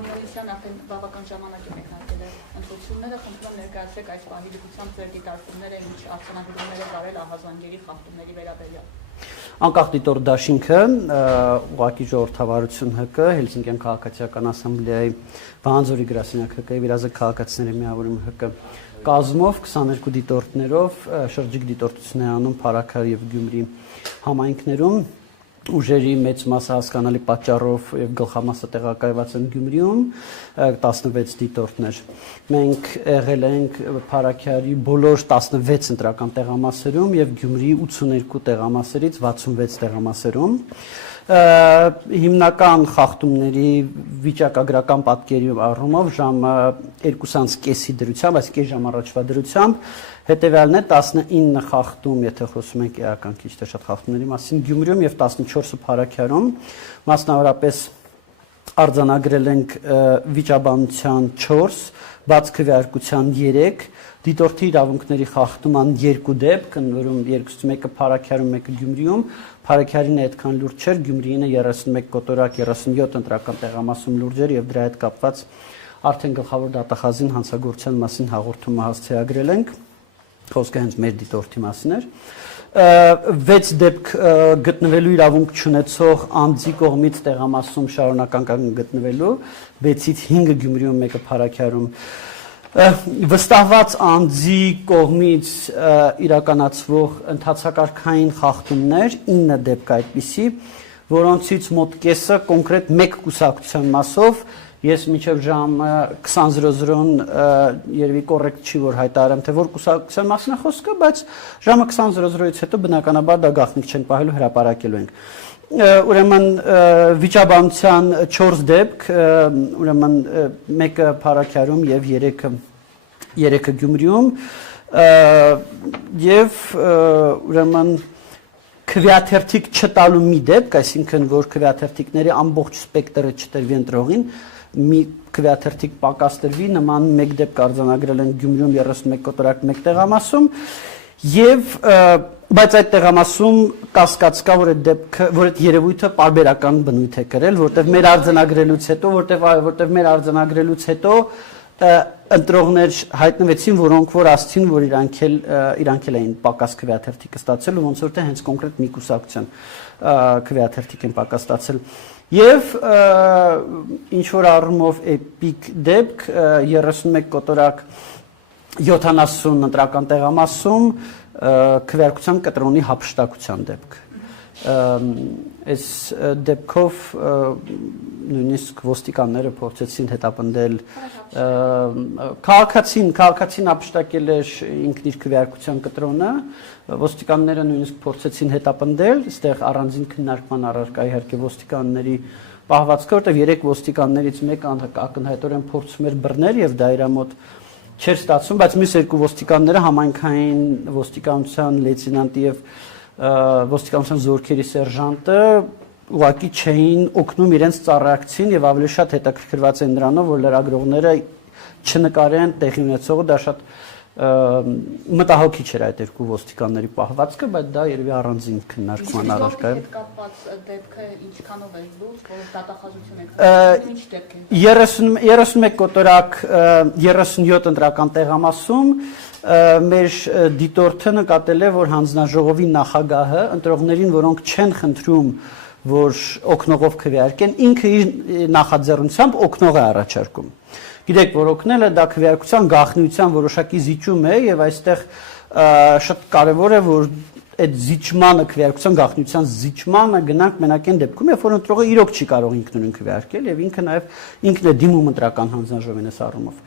Աննոյիսյան արդեն բավական ժամանակ է մեկնարկել ընտրությունները, խնդրում ներկայացրեք այս պահի դիտությամբ ձեր դիտարկումները, ինչ արձանագրումներ եք արել ահազանգերի խախտումների վերաբերյալ։ Անկախ դիտորդ դաշինքը ուղղակի ժողովրդավարություն ՀԿ, Հելսինկյան քաղաքացիական ասամբլեայի Վանձորի գրասենյակ ՀԿ եւ իրազեկ քաղաքացիների միավորում ՀԿ կազմով 22 դիտորդներով շրջիկ դիտորդություն է անում Փարաքար եւ Գյումրի համայնքներում ուժերի մեծ մասը հասկանալի պատճառով եւ գլխամասը տեղակայված են Գյումրիում 16 դիտորդներ։ Մենք եղել ենք Փարաքարի բոլոր 16 ընտրական տեղամասերում եւ Գյումրիի 82 տեղամասերից 66 տեղամասերում։ Հիմնական խախտումների վիճակագրական պատկերի առումով ժամը 2:30-ի դրությամբ, այսինքն ժամ առաջվա դրությամբ հետևյալն է 19 խախտում, եթե խոսում ենք էական քիչ թե շատ խախտումների մասին Գյումրիում եւ 14-ը Փարաքարում, մասնավորապես արձանագրել ենք վիճաբանության 4, բաց քվեարկության 3, դիտորդի իրավունքների խախտման 2 դեպք, որում երկուսից մեկը Փարաքարում, մեկը Գյումրիում, Փարաքարինը այդքան լուրջ չէր, Գյումրիինը 31 կոտորակ 37 ընտրական տեղամասում լուրջ էր եւ դրա հետ կապված արդեն գլխավոր դատախազին հանցագործության մասին հաղորդումը հասցեագրել ենք, խոսքը հենց մեր դիտորդի մասին էր։ 6 դեպք գտնվելու իրավունք չունեցող անձի կողմից տեղամասում շարունակական գտնվելու, 6-ից 5-ը Գյումրիում, մեկը Փարաքարում վստահված անձի կողմից իրականացվող ընթացակարգային խախտումներ 9 դեպք այդպիսի, որոնցից մոտ կեսը կոնկրետ մեկ կուսակցության մասով ես մինչև ժամը 20:00-ն երևի կոռեկտ չի որ հայտարարեմ թե որ կուսակցության մասին է խոսքը, բայց ժամը 20:00-ից հետո բնականաբար դա գաղտնիք չենք պահելու, հրապարակելու ենք։ Ուրեմն վիճաբանության 4 դեպք, ուրեմն մեկը Փարաքարում եւ 3-ը Գյումրիում եւ ուրեմն քվեաթերթիկ չտալու մի դեպք, այսինքն որ քվեաթերթիկների ամբողջ սպեկտրը չտրվի ընտրողին, մի քվեաթերթիկ պակաս տրվի, նման մեկ դեպք արձանագրել են Գյումրիում 31 կոտորակ մեկ տեղամասում եւ բայց այդ տեղամասում կասկած կա, որ այդ դեպքը, որ այդ երևույթը պարբերական բնույթ է կրել, որտեղ մեր արձանագրելուց հետո ընտրողներ հայտնվեցին, որոնք որ ասցին, որ իրանք էին պակաս քվեաթերթիկը ստացել ու ոնց որ թե հենց կոնկրետ մի կուսակցության քվեաթերթիկ են պակաս ստացել։ Եվ ինչ որ առումով էպիկ դեպք 31 կոտորակ 70 ընտրական տեղամասում քվեարկության կտրոնի հափշտակության դեպք։ Այս դեպքով նույնիսկ ոստիկանները փորձեցին հետապնդել քաղաքացին հափշտակել էր ինքն իր քվեարկության կտրոնը, ոստիկանները նույնիսկ փորձեցին հետապնդել, այստեղ առանձին քննարկման առարկա իհարկե ոստիկանների պահվածքը, որտեղ 3 ոստիկաններից մեկը ակնհայտորեն փորձում էր բռնել եւ դա իր մոտ չէր ստացվում, բայց մյուս 2 ոստիկանները համայնքային ոստիկանության լեյտենանտի եւ ոստիկանության զորքերի սերժանտը ուղղակի չէին օգնում իրենց ծառայակցին եւ ավելի շատ հետաքրքրված են նրանով, որ լրագրողները չնկարեն տեղի ունեցողը, դա շատ մտահոգիչ էր այդ 2 ոստիկանների պահվածքը, բայց դա երևի առանձին քննարկման առարկա է։ Հետ կապված դեպքը ինչքանով է լուրջ, որ դատախազություն եք ինչ դեպք է։ 31 կոտորակ 37 ընտրական տեղամասում մեր դիտորդը նկատել է, որ հանձնաժողովի նախագահը ընտրողներին, որոնք չեն խնդրում, որ օգնողով քվեարկեն, ինքը իր նախաձեռնությամբ օգնող է առաջարկում։ Գիտեք, որ օգնելը դա քվեարկության գաղտնիության որոշակի զիջում է եւ այստեղ շատ կարեւոր է, որ այդ զիջմանը քվեարկության գաղտնիության զիջմանը գնանք մենակ այն դեպքում, երբ որ ընտրողը իրոք չի կարող ինքնուրույն քվեարկել եւ ինքը նաեւ ինքն է դիմում ընտրական հանձնաժողովին այս առումով։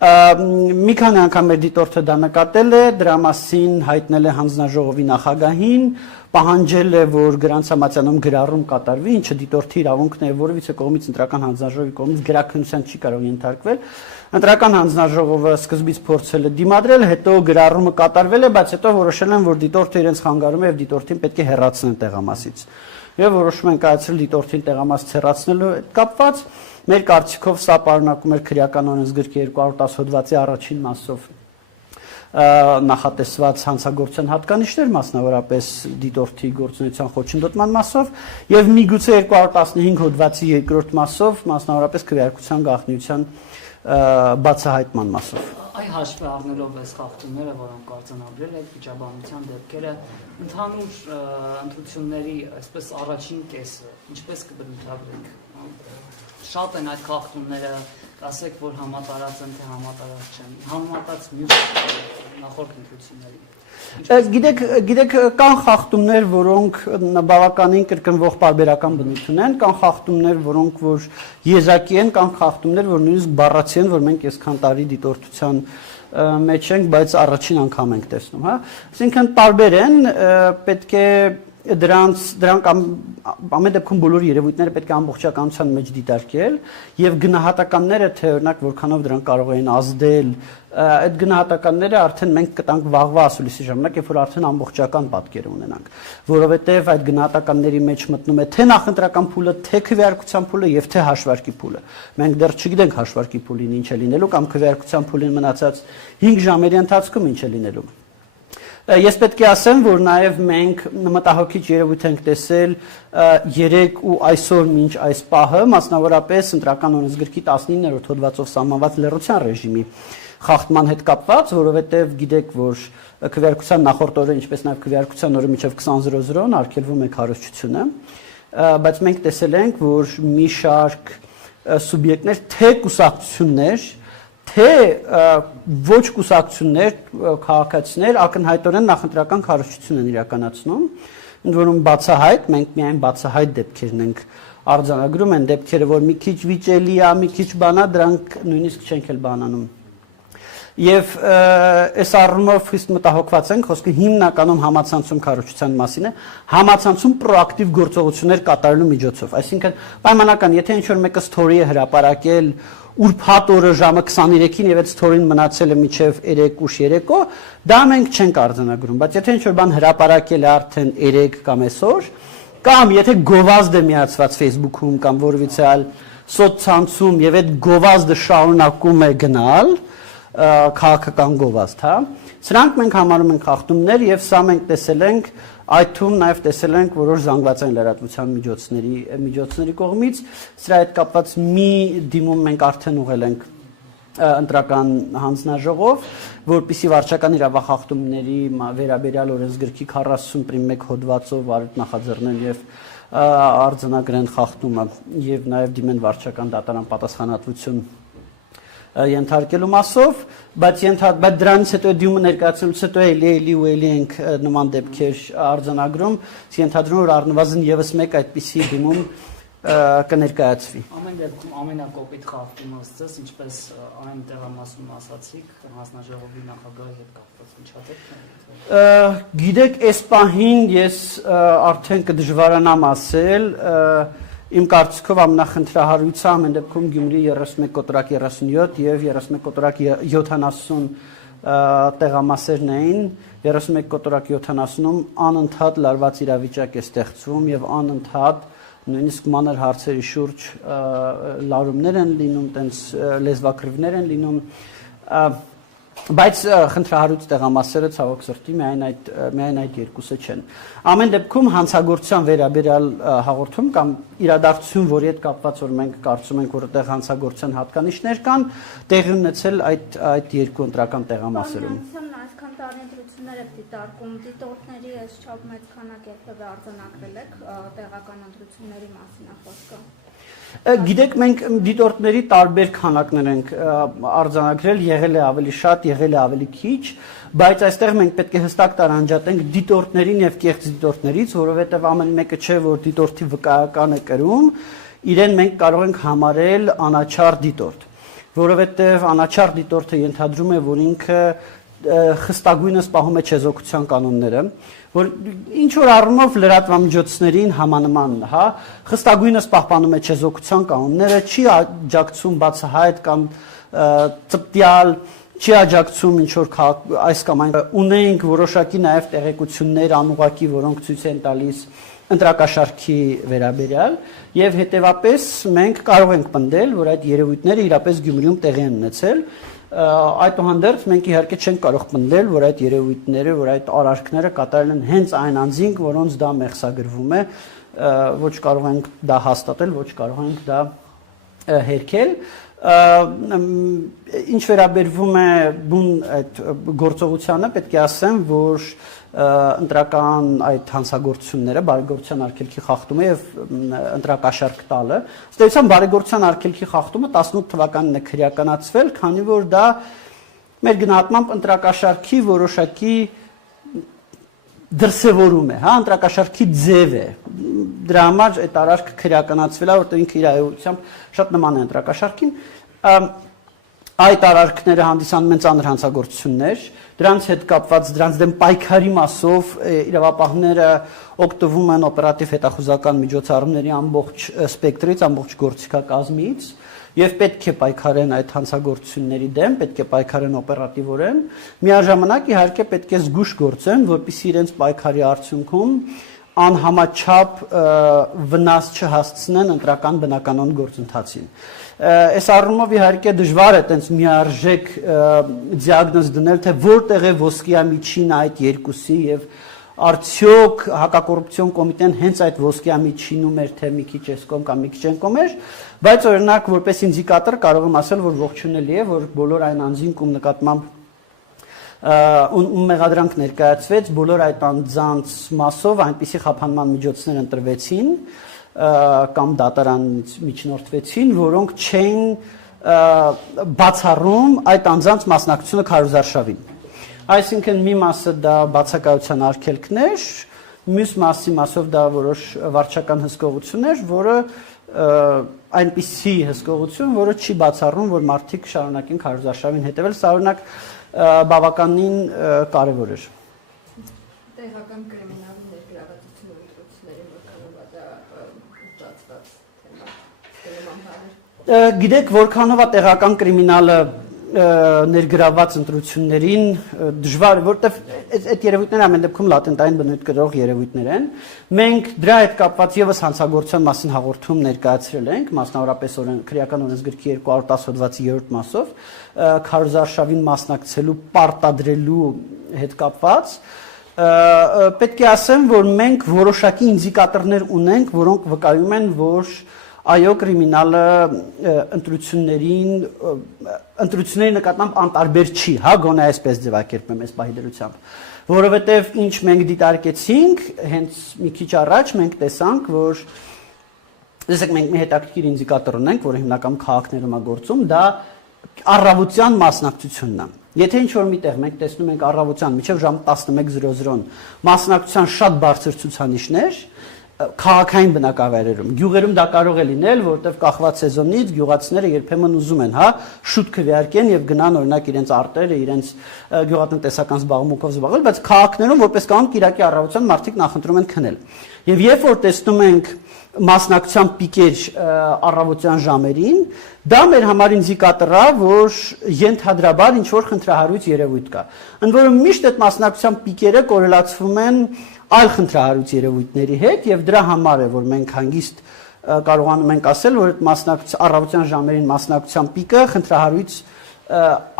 Մի քանի անգամ մեր դիտորդը դա նկատել է, դրա մասին հայտնել է հանձնաժողովի նախագահին, պահանջել է, որ գրանցամատյանում գրառում կատարվի, ինչը դիտորդի իրավունքն է, որևիցե կողմից ընտրական հանձնաժողովի կողմից գրաքննության չի կարող ենթարկվել։ Ընտրական հանձնաժողովը սկզբից փորձել է դիմադրել, հետո գրառումը կատարվել է, բայց հետո որոշել են, որ դիտորդը իրենց խանգարում է եւ դիտորդին պետք է հեռացնեն տեղամասից։ Եվ որոշում են կայացրել դիտորդին տեղամաս հեռացնելու հետ կապված մեր կարծիքով սա պարունակում էր քրեական օրենսգրքի 210 հոդվածի առաջին մասով նախատեսված հանցագործության հատկանիշներ, մասնավորապես դիտորդի գործունեության խոչընդոտման մասով, եւ միգուցե 215 հոդվածի երկրորդ մասով, մասնավորապես քվեարկության գաղտնիության բացահայտման մասով։ Այ հաշվի առնելով այս խախտումները, որոնք արձանագրել եք, վիճաբանության դեպքերը, ընդհանուր ընտրությունների այսպես առաջին կեսը, ինչպես կբնութագրենք, շատ են այդ խախտումները, ասեք, որ համատարած են, թե համատարած չեն, համեմատած մյուս նախորդ ընտրությունների։ Գիտեք, կան խախտումներ, որոնք բավականին կրկնվող պարբերական բնություն են, կան խախտումներ, որոնք որ եզակի են, կան խախտումներ, որ նույնիսկ բառացի են, որ մենք այսքան տարի դիտորդության մեջ ենք, բայց առաջին անգամ ենք տեսնում, հա։ Այսինքն տարբեր են, պետք է դրանք ամեն դեպքում բոլոր երևույթները պետք է ամբողջականության մեջ դիտարկել եւ գնահատականները թե օրինակ որքանով դրանք կարող են ազդել այդ գնահատականները արդեն մենք կտանք վաղվա ասուլիսի ժամանակ երբ որ արդեն ամբողջական պատկեր ունենանք որովհետեւ այդ գնահատականների մեջ մտնում է թե նախընտրական փուլը թե քվեարկության փուլը եւ թե հաշվարկի փուլը մենք դեռ չգիտենք հաշվարկի փուլին ինչ է լինելու կամ քվեարկության փուլին մնացած 5 ժամերի ընթացքում ինչ է լինելու Ես պետք է ասեմ, որ նաև մենք մտահոգիչ երևույթ ենք տեսել 3 ու այսօր մինչ այս պահը, մասնավորապես ընտրական օրենսգրքի 19-րդ հոդվածով սահմանված լռության ռեժիմի խախտման հետ կապված, որովհետև գիտեք, որ քվեարկության նախորդ օրը, ինչպես նաև քվեարկության օրը մինչև 20:00-ն արգելվում է քարոզչությունը, բայց մենք տեսել ենք, որ մի շարք սուբյեկտներ, թե կուսակցություններ թե ոչ կուսակցություններ, քաղաքացիներ ակնհայտորեն նախընտրական քարոզչություն են իրականացնում, ընդ որում բացահայտ, մենք միայն բացահայտ դեպքերն ենք արձանագրում, են դեպքերը, որ մի քիչ վիճելի է, մի քիչ բանա, դրանք նույնիսկ չենք էլ բանանում։ Եվ այս առումով խիստ մտահոգված ենք, խոսքը հիմնականում համացանցում քարոզչության մասին է, համացանցում պրոակտիվ գործողություններ կատարելու միջոցով, այսինքն պայմանական, եթե ինչ-որ մեկը story է հրապարակել ուրբաթ օրը ժամը 23-ին եւ այդ story-ն մնացել է մինչեւ 3 ուշ երեկո, դա մենք չենք արձանագրում, բայց եթե ինչ-որ բան հրապարակել է արդեն 3 կամ այսօր, կամ եթե գովազդ է միացված Facebook-ում կամ որևիցե այլ սոցցանցում եւ այդ գովազդը շարունակում է գնալ, քաղաքական գովազդ, հա։ Սրանք մենք համարում ենք խախտումներ եւ սա մենք տեսել ենք այդ թվում նաև տեսել ենք որոշ զանգվածային լրատվության միջոցների կողմից սրա հետ կապված մի դիմում մենք արդեն ուղղել ենք ընտրական հանձնաժողով որպիսի վարչական իրավախախտումների վերաբերյալ օրենսգրքի 40.1 հոդվածով արդ նախաձեռնեն եւ արձանագրեն խախտումը եւ նաև դիմեն վարչական դատարան պատասխանատվություն ենթարկելու մասով, բայց դրանից հետո դիմումը ներկայացնելուց հետո էլի ենք նման դեպքեր արձանագրում, ենթադրում որ առնվազն եւս մեկ այդպիսի դիմում կներկայացվի։ Ամեն դեպքում ամենակոպիտ խախտումը ըստ ինչպես այն տեղամասում ասացիք, հանձնաժողովի նախագահի հետ կապված միջադեպ։ Գիտեք, այս պահին ես արդեն կդժվարանամ ասել Իմ կարծիքով ամենախնդրահարույցը ամեն դեպքում Գյումրի 31/37 եւ 31/70 տեղամասերն էին 31/70-ում անընդհատ լարված իրավիճակ է ստեղծվում եւ անընդհատ նույնիսկ մանր հարցերի շուրջ լարումներ են լինում, տենց լեզվակռիվներ են լինում Բայց խնդրահարույց տեղամասերը ցավոք սրտի միայն այդ երկուսը չեն։ Ամեն դեպքում հանցագործության վերաբերյալ հաղորդում կամ իրադարձություն, որի հետ կապված որ մենք կարծում ենք որ այդտեղ հանցագործության հատկանիշներ կան, տեղի ունեցել այդ երկու ընտրական տեղամասերում։ Այսքան տարի ընտրություններ եք դիտարկում, դիտորդների այս չափ մեծ քանակ երբևէ արձանագրել եք տեղական ընտրությունների մասին խոսքը։ Գիտեք, մենք դիտորդների տարբեր քանակներ ենք արձանագրել, եղել է ավելի շատ, եղել է ավելի քիչ, բայց այստեղ մենք պետք է հստակ տարանջատենք դիտորդներին եւ կեղծ դիտորդներից, որովհետեւ ամեն մեկը չէ, որ դիտորդի վկայական է կրում, իրեն մենք կարող ենք համարել անաչառ դիտորդ, որովհետեւ անաչառ դիտորդը ենթադրում է, որ ինքը խստագույնս պահում է չեզոքության կանոնները, որ ինչ որ առումով լրատվամիջոցներին համանման, հա, խստագույնս պահպանում է չեզոքության կանոնները, չի աջակցում բացահայտ կամ ծպտյալ, չի աջակցում ինչ որ այս կամ այն ունենք որոշակի նաև տեղեկություններ անուղակի, որոնք ցույց են տալիս ընտրակաշարքի վերաբերյալ եւ հետեւապես մենք կարող ենք պնդել, որ այդ երևույթները իրապես Գյումրիում տեղի են ունեցել Այդուհանդերձ մենք իհարկե չենք կարող պնդել, որ այդ երևույթները, որ այդ արարքները կատարել են հենց այն անձինք, որոնց դա մեղսագրվում է, ոչ կարող ենք դա հաստատել, ոչ կարող ենք դա հերքել։ Ինչ վերաբերվում է բուն այդ գործողությանը, պետք է ասեմ, որ ընտրական այդ հանցագործությունները, բարեգործության արգելքի խախտումը եւ ընտրակաշարք տալը, ըստ էության բարեգործության արգելքի խախտումը 18 թվականին է քրեականացվել, քանի որ դա մեր գնահատմամբ ընտրակաշարքի որոշակի դրսևորում է, հա, ընտրակաշարքի ձև է։ Դրա համար այդ արարքը քրեականացվել է, որտեղ ինքը իր այությամբ շատ նման է ընտրակաշարքին։ Այդ արարքները հանդիսանում են ծանր հանցագործություններ, դրանց հետ կապված դրանց դեմ պայքարի մասով իրավապահները օգտվում են օպերատիվ հետախուզական միջոցառումների ամբողջ սպեկտրից, ամբողջ գործիքակազմից եւ պետք է պայքարեն այդ հանցագործությունների դեմ, պետք է պայքարեն օպերատիվորեն, միաժամանակ իհարկե պետք է զգուշ գործեն, որպեսզի իրենց պայքարի արդյունքում անհամաչափ վնաս չհասցնեն ընտրական բնականոն գործընթացին։ Այս առումով իհարկե դժվար է տենց միարժեք դիագնոզ դնել, թե որտեղ է ոսկյա միջինը այդ երկուսի եւ արդյոք հակակոռուպցիոն կոմիտեն հենց այդ ոսկյա միջինում էր, թե մի քիչ էս կողմ կամ մի քիչ այն կողմ էր, բայց օրինակ որպես ինդիկատոր կարող եմ ասել, որ ողջունելի է, որ բոլոր այն անձինք ում նկատմամբ ում մեղադրանք ներկայացվեց, բոլոր այդ անձանց մասով այնպիսի խափանման միջոցներ ընտրվեցին կամ դատարանից միջնորդվեցին, որոնք չէին բացառում այդ անձանց մասնակցությունը քարոզարշավին։ Այսինքն մի մասը դա բացակայության արգելքներ, մյուս մասով դա որոշ վարչական հսկողություններ, որը այնպիսի հսկողություն, որը չի բացառում, որ մարդիկ շարունակեն քարոզարշավին հետևել, սա օրինակ բավականին կարևոր էր։ Տեղական կրիմինալի ներգրավվածությունը ընտրությունների որքանով է դա ուժացված թեմա։ Գիտեք, որքանով է տեղական կրիմինալը ներգրավված ընտրություններին դժվար, որտեվ այդ երևույթները ամեն դեպքում լատենտային բնույթ կրող երևույթներ են։ Մենք դրա հետ կապված եւս հանցագործության մասին հաղորդում ներկայացրել ենք, մասնավորապես քրեական օրենսգրքի 210 հոդվածի 3-րդ մասով, քարոզարշավին մասնակցելու պարտադրելու հետ կապված։ Պետք է ասեմ, որ մենք որոշակի ինդիկատորներ ունենք, որոնք վկայում են, որ այո կրիմինալը ընտրությունների նկատմամբ անտարբեր չի, հա, գոնե այսպես ձևակերպեմ այս պահի դրությամբ, որովհետև ինչ մենք դիտարկեցինք, հենց մի քիչ առաջ մենք տեսանք, որ տեսեք մենք մի հետաքրքիր ինդիկատոր ունենք, որը հիմնական քաղաքներում է գործում, դա առավոտյան մասնակցությունն է։ Եթե ինչ-որ միտեղ մենք տեսնում ենք առավոտյան մինչև ժամ 11:00 մասնակցության շատ բարձր ցուցանիշներ, քաղաքային բնակավայրերում, գյուղերում դա կարող է լինել, որտեղ կախված սեզոնից գյուղացիները երբեմն ուզում են, հա, շուտ քվեարկեն եւ գնան օրինակ իրենց արտերը, իրենց գյուղատնտեսական զբաղմունքով զբաղվել, բայց քաղաքներում որպես կանոն կիրակի առավոտյան մարդիկ նախընտրում են քնել։ Եվ երբ որ տեսնում ենք մասնակցության պիկեր առավոտյան ժամերին, դա մեր համար ինդիկատոր է, որ ենթադրաբար ինչ որ խնդրահարույց երևույթ կա։ Ընդ որում միշտ այդ մասնակցության պիկերը կորելացվում են այլ խնդրահարույց երևույթների հետ եւ դրա համար է որ մենք հանգիստ կարողանում ենք ասել որ այդ առավոտյան ժամերին մասնակցության պիկը խնդրահարույց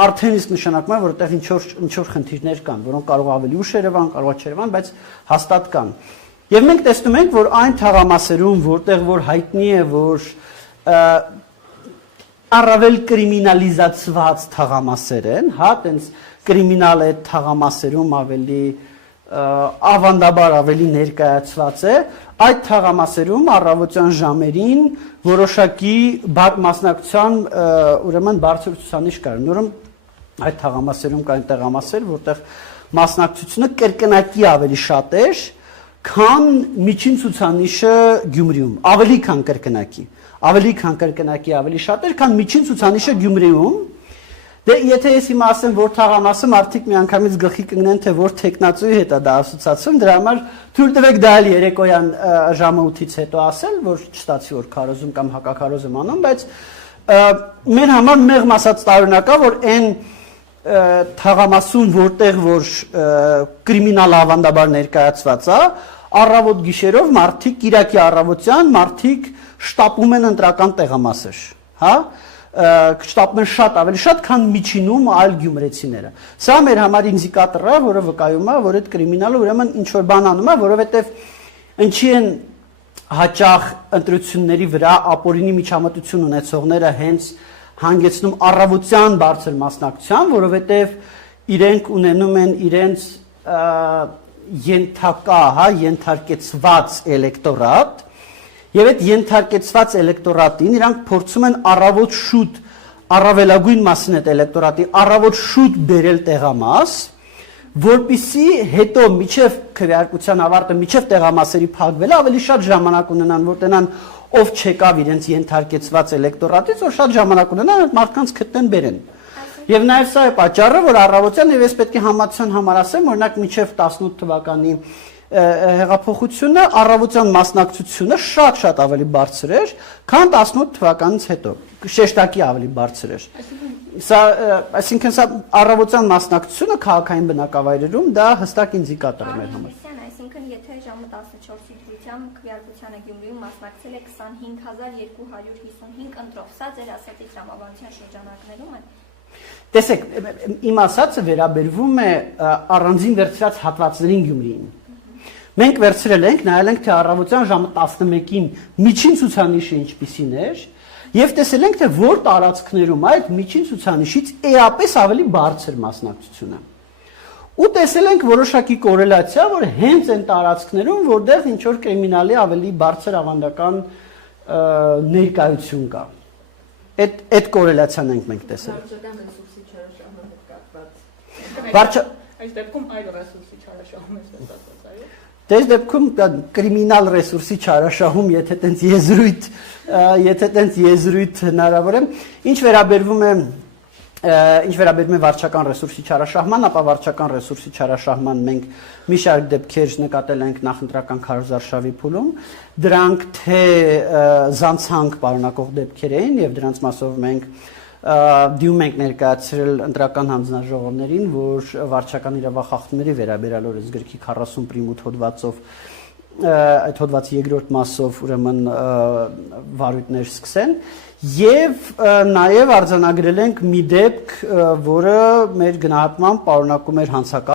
արդեն իսկ նշանակում է որ այդտեղ ինչ որ խնդիրներ կան որոնք կարող ավելի ուշ երևան, կարող չերևան, բայց հաստատ կան։ Եվ մենք տեսնում ենք որ այն թաղամասերում որտեղ որ հայտնի է որ առավել կրիմինալիզացված թաղամասեր են, հա, տենց կրիմինալ է թաղամասերում ավելի ավանդաբար ավելի ներկայացված է, այդ թաղամասերում առավոտյան ժամերին որոշակի մասնակցության ուրեմն բարձր ցուցանիշ կար։ Նորմալ այդ թաղամասերում կային տեղամասեր, որտեղ մասնակցությունը կրկնակի ավելի շատ էր, քան միջին ցուցանիշը Գյումրիում, ավելի քան կրկնակի, ավելի շատ էր, քան միջին ցուցանիշը Գյումրիում։ Դե եթե ես հիմա ասեմ որ թաղամասը մարդիկ միանգամից գլխի կգնեն թե որ տեխնացուի հետ է դա ասոցիացիան դրա համար թույլ տվեք դա էլ երեկոյան ժամը 8-ից հետո ասել որ չստացի որ քարոզում կամ հակաքարոզ եմ անում բայց մեր համար մեղմ ասած տարօրինակ է որ այն թաղամասում որտեղ որ կրիմինալ ավանդաբար ներկայացված է առավոտ գիշերով մարդիկ կիրակի առավոտյան մարդիկ շտապում են ընտրական տեղամասեր, հա կշտապում են ավելի շատ, քան միջինում այլ գյումրեցիները։ Սա մեր համար ինդիկատոր է, որը վկայում է, որ այդ կրիմինալը ուրեմն ինչ որ բան անում է, որովհետև ինչի են հաճախ ընտրությունների վրա ապօրինի միջամտություն ունեցողները հենց հանգեցնում առավոտյան բարձր մասնակցության, որովհետև իրենք ունենում են իրենց ենթակա, ենթարկեցված էլեկտորատ, եւ այդ ենթարկեցված էլեկտորատին իրանք փորձում են առավոտ շուտ առավելագույն մասն այդ էլեկտորատի առավոտ շուտ բերել տեղամաս, որպիսի հետո միջև քվեարկության ավարտը, միջև տեղամասերի փակվելը ավելի շատ ժամանակ ունենան, որ տենան ով չեկավ իրենց ենթարկեցված էլեկտորատից, որ շատ ժամանակ ունենան այդ մարդկանց գտնեն բերեն։ Եվ նաև սա է պատճառը, որ առավոտյան եւ ես պետք է համացան համար ասեմ, օրինակ միջև 18 թվականի հեղափոխությունը առավոտյան մասնակցությունը շատ ավելի բարձր էր, քան 18 թվականից հետո, շեշտակի ավելի բարձր էր։ Այսինքն սա առավոտյան մասնակցությունը քաղաքային բնակավայրերում դա հստակ ինդիկատոր է մեր համար։ Այսինքն եթե ժամը 14-ի դրությամբ քվեարկությանը Գյումրիում մասնակցել է 25255 ընտրող, սա ձեր ասածի տրամաբանության շրջանակներում է։ Տեսեք, իմ ասածը վերաբերվում է առանձին վերցրած հատվածներին Գյումրիին։ Մենք վերցրել ենք, նայել ենք թե առավոտյան ժամը 11-ին միջին ցուցանիշը ինչպիսին էր, եւ տեսել ենք թե որ տարածքներում այդ միջին ցուցանիշից էապես ավելի բարձր մասնակցությունը։ Ու տեսել ենք որոշակի կորելացիա, որ հենց այն տարածքներում, որտեղ ինչ որ կրիմինալի ավելի բարձր ավանդական ներկայություն կա։ Այդ կորելացիան ենք մենք տեսել։ Այս դեպքում այլ ռեսուրսի չարաշահում է ստացված, այո։ Դες դեպքում կրիմինալ ռեսուրսի չարաշահում, եթե տենց եզրույթ հնարավոր է, ինչ վերաբերվում է վարչական ռեսուրսի չարաշահման, ապա վարչական ռեսուրսի չարաշահման մենք մի շարք դեպքեր նկատել ենք նախընտրական քարոզարշավի փուլում, դրանք թե զանցանք պարունակող դեպքեր էին եւ դրանց մասով մենք դիում ենք ներկայացրել ընտրական հանձնաժողովներին, որ վարչական իրավախախտումների վերաբերյալ օրենսգրքի 40 պրիմ 8 հոդվածով այդ հոդվածի երկրորդ մասով ուրեմն վարույթներ սկսեն եւ նաեւ արձանագրել ենք մի դեպք, որը մեր գնահատմամբ պարունակում էր հանցական